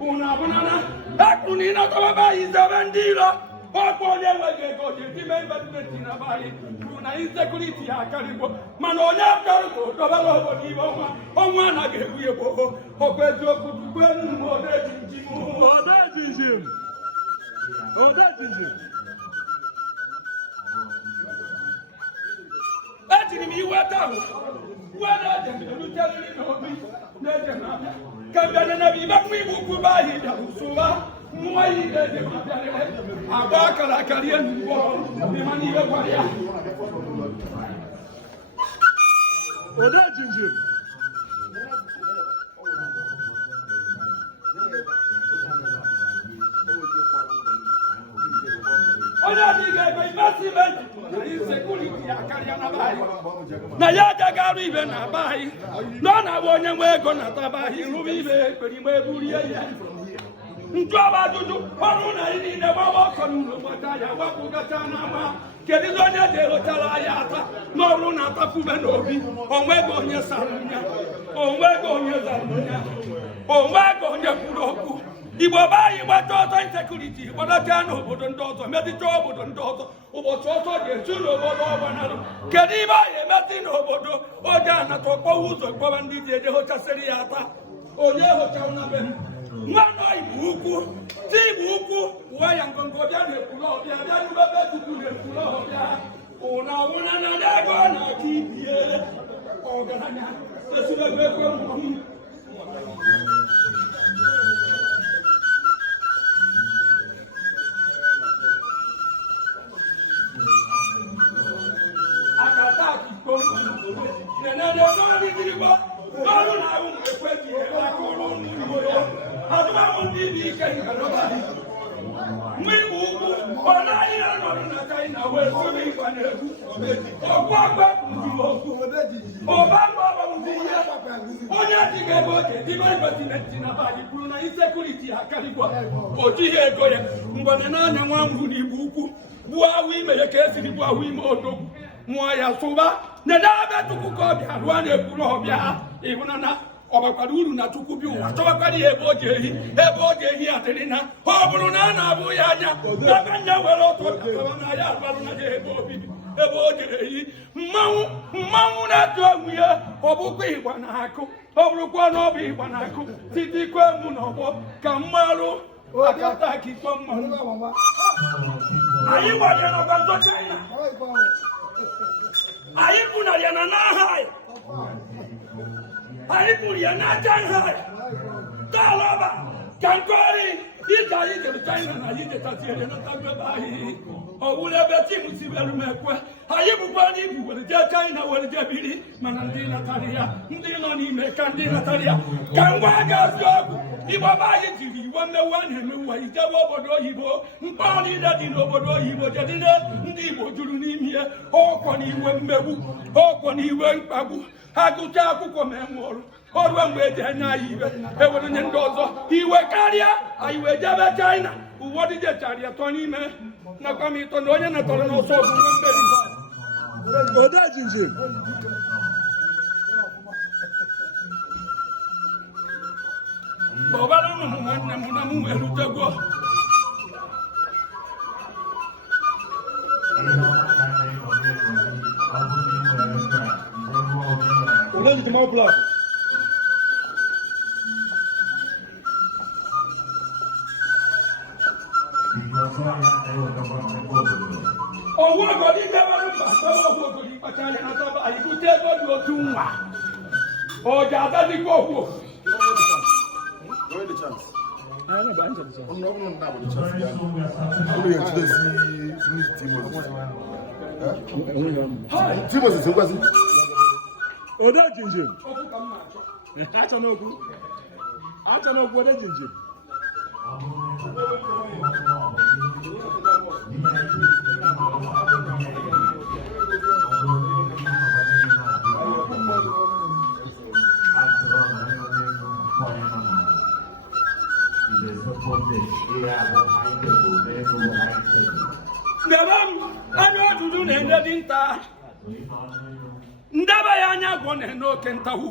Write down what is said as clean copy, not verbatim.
Una banana, Akunina Taba is the Vandila, or Polia go to the Bentina by una insecurity, Caribo, Manoya Cargo, Tovalo, Ivo, or one I gave you, or Pedro, or that is him. Oh, that is him. Actually, me, what up? What are them? You tell me, no, Kabana biba mwibu bayi da usuba mwayi de mabale abaka la kaliye ngo bimani be kwalia oda jinjim oda diga be masi be insecurity akalia na bayi na ya daga ribe na bayi no na wonye mwego na tabayi rubibe perimwe buriye ya ntwaba dudu onu na ini ne baba kanu no bataya wakuga na ma kedi zo ne de hotala ya ta no ru na ta ku be no bi onwego nye sarunya onwego nye zarunya onwego nye kuroku Igbo bayi watoto insecurity wadata no obodo ndozo medito obodo ndozo obototo de tuno obodo obanalo kedi bayi meti no obodo oja na to ko uzo ko bandi je hocha seriata onye hocha una be ngano ibuku ti ibuku waya ngongo bia ne kulo bia bia nu be tuku ne kulo bia una na jago na tibie ogananya sesule be ko mu Nada tukuko bia ruane kulo bia ihunana obakwaduru na tukubi wa tobakwadi eboje hi atenina hoburu na abu yanya baganya welo to na ya baru na eboje hi mawu na tomuye obuku igba na akụ oburu kwa no bi igba na akụ titi kwa mu no bo kamaru akata ki ko mo ayi wa ya no gbazo China Aibu na yana na haya. Aibu yana jan haya. Talaba kankori ita yide China na yide tatiele na tagwe bayi. Owule beti musibelu mekwe. Aibu kwani ibu wele China wele bili manandina taria. Ndino ni mekandina taria. Kangwa gasoku. Ibo bayi tiri wame wane mewa ijabo obodo yibo. Mpani dadi n'obodo yibo jadine ndi Igbo juru n'imie. Oko ni iwe mmewu. Oko ni iwe mkpagbu. Agụcha akwụkwọ menwe ọrụ. Ọrụ mgbe eji anya iwe. Ewere nye ndị ọzọ. Iwe karịa. Iwe jebe China. Ụfọdụ jechara ya tọ n'ime. Nakwa m ịtọ na onye natọrọ n'ọsọ ọgụ nwe mmeri. Oda jinjin. Bobala mwana mwana mwelu tego. Let's come out block. Owo godi debaru ba owo godi patale na toba ayibu te godu otunwa. Oja ta di gogo. Go the chance. Ndaba ya anya gwọ n'oke ntawu